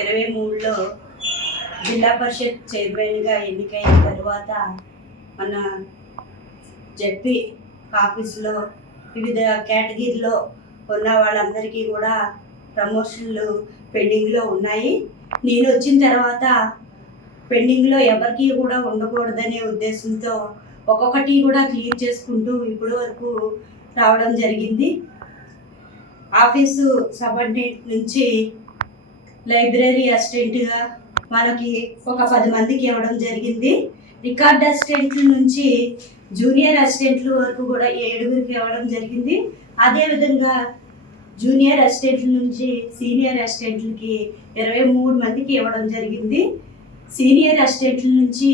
2023లో జిల్లా పరిషత్ చైర్మన్గా ఎన్నికైన తర్వాత మన జెడ్పీ ఆఫీసులో వివిధ కేటగిరీలో ఉన్న వాళ్ళందరికీ కూడా ప్రమోషన్లు పెండింగ్లో ఉన్నాయి. నేను వచ్చిన తర్వాత పెండింగ్లో ఎవరికి కూడా ఉండకూడదనే ఉద్దేశంతో ఒక్కొక్కటి కూడా క్లియర్ చేసుకుంటూ ఇప్పటి వరకు రావడం జరిగింది. ఆఫీసు సబార్డినేట్ నుంచి లైబ్రరీ అసిస్టెంట్గా మనకి ఒక 10 మందికి ఇవ్వడం జరిగింది. రికార్డ్ అసిస్టెంట్ల నుంచి జూనియర్ అసిస్టెంట్ల వరకు కూడా 7గురికి ఇవ్వడం జరిగింది. అదేవిధంగా జూనియర్ అసిస్టెంట్ల నుంచి సీనియర్ అసిస్టెంట్లకి 23 మందికి ఇవ్వడం జరిగింది. సీనియర్ అసిస్టెంట్ల నుంచి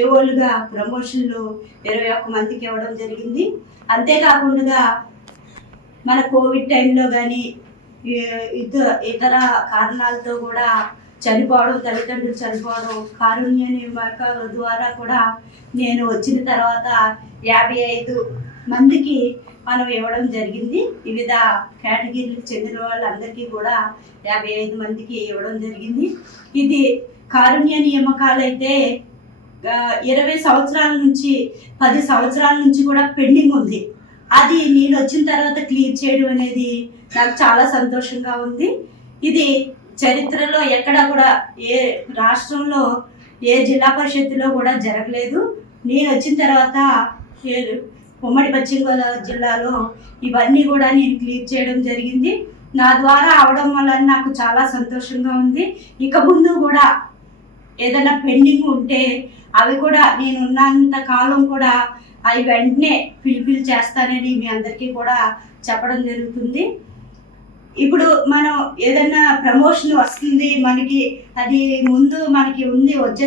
ఏఓలుగా ప్రమోషన్లు 21 మందికి ఇవ్వడం జరిగింది. అంతేకాకుండా మన కోవిడ్ టైంలో కానీ ఇతర కారణాలతో కూడా చనిపోవడం, తల్లిదండ్రులు చనిపోవడం, కారుణ్య నియామకాల ద్వారా కూడా నేను వచ్చిన తర్వాత 55 మందికి మనం ఇవ్వడం జరిగింది. వివిధ కేటగిరీలకు చెందిన వాళ్ళందరికీ కూడా 55 మందికి ఇవ్వడం జరిగింది. ఇది కారుణ్య నియామకాలు అయితే 20 సంవత్సరాల నుంచి 10 సంవత్సరాల నుంచి కూడా పెండింగ్ ఉంది. అది నేను వచ్చిన తర్వాత క్లియర్ చేయడం అనేది నాకు చాలా సంతోషంగా ఉంది. ఇది చరిత్రలో ఎక్కడ కూడా ఏ రాష్ట్రంలో ఏ జిల్లా పరిషత్తులో కూడా జరగలేదు. నేను వచ్చిన తర్వాత ఉమ్మడి పశ్చిమ గోదావరి జిల్లాలో ఇవన్నీ కూడా నేను క్లియర్ చేయడం జరిగింది. నా ద్వారా అవడం వల్ల నాకు చాలా సంతోషంగా ఉంది. ఇక ముందు కూడా ఏదైనా పెండింగ్ ఉంటే అవి కూడా నేను ఉన్నంత కాలం కూడా అవి వెంటనే ఫిల్ చేస్తానని మీ అందరికీ కూడా చెప్పడం జరుగుతుంది. ఇప్పుడు మనం ఏదైనా ప్రమోషన్ వస్తుంది మనకి, అది ముందు మనకి ఉంది, వచ్చే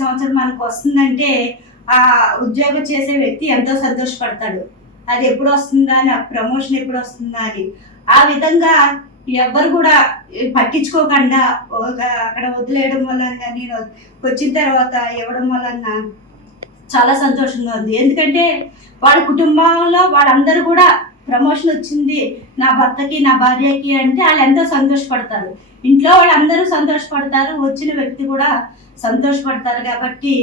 సంవత్సరం మనకు వస్తుందంటే ఆ ఉద్యోగం చేసే వ్యక్తి ఎంతో సంతోషపడతాడు. అది ఎప్పుడు వస్తుందా అని, ప్రమోషన్ ఎప్పుడు వస్తుందా అని. ఆ విధంగా ఎవ్వరు కూడా పట్టించుకోకుండా అక్కడ వదిలేయడం వల్ల నేను వచ్చిన తర్వాత ఇవ్వడం వలన చాలా సంతోషంగా ఉంది. ఎందుకంటే వాళ్ళ కుటుంబంలో వాళ్ళందరూ కూడా ప్రమోషన్ వచ్చింది నా భర్తకి, నా భార్యకి అంటే వాళ్ళు ఎంతో సంతోషపడతారు. ఇంట్లో వాళ్ళందరూ సంతోషపడతారు, వచ్చిన వ్యక్తి కూడా సంతోషపడతారు. కాబట్టి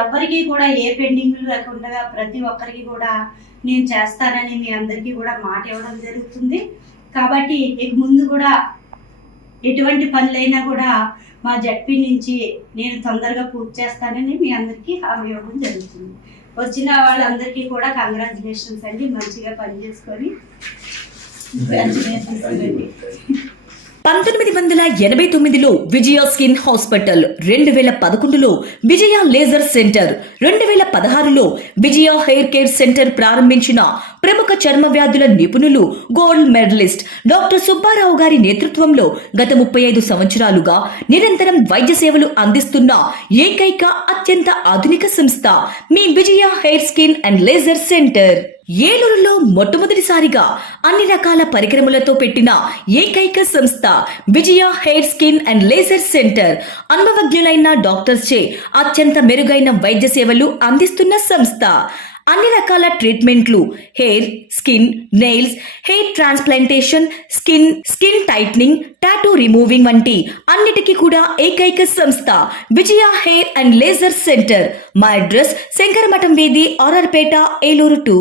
ఎవరికి కూడా ఏ పెండింగ్లు లేకుండా ప్రతి ఒక్కరికి కూడా నేను చేస్తానని మీ అందరికీ కూడా మాట ఇవ్వడం జరుగుతుంది. కాబట్టి ఇక ముందు కూడా ఎటువంటి పనులైనా కూడా మా జడ్పీ నుంచి నేను తొందరగా పూర్తి చేస్తానని మీ అందరికీ హామీ ఇవ్వడం జరుగుతుంది. వచ్చిన వాళ్ళందరికీ కూడా కంగ్రాచులేషన్స్ అండి. మంచిగా పనిచేసుకొని 1989లో విజయ స్కిన్ హాస్పిటల్, 2011లో విజయ లేజర్ సెంటర్, 2016లో విజయ హెయిర్ కేర్ సెంటర్ ప్రారంభించిన ప్రముఖ చర్మ వ్యాధుల నిపుణులు, గోల్డ్ మెడలిస్ట్ డాక్టర్ సుబ్బారావు గారి నేతృత్వంలో గత 35 సంవత్సరాలుగా నిరంతరం వైద్య సేవలు అందిస్తున్న ఏకైక అత్యంత ఆధునిక సంస్థ మీ Vijaya hair skin and laser centre. ఏలూరులో మొట్టమొదటిసారిగా అన్ని రకాల పరికరములతో పెట్టిన ఏకైక సంస్థ Vijaya hair skin and laser centre. అనుభవజ్ఞులైన డాక్టర్స్ చే అత్యంత మెరుగైన వైద్య సేవలు అందిస్తున్న సంస్థ. అన్ని రకాల ట్రీట్మెంట్లు, hair, skin, nails, hair transplantation, skin tightening, tattoo removing వంటి అన్నిటికీ కూడా ఏకైక సంస్థ Vijaya hair and laser centre. మా అడ్రస్ శంకరమఠం వీధి, ఆర్ఆర్పేట, ఏలూరు 2.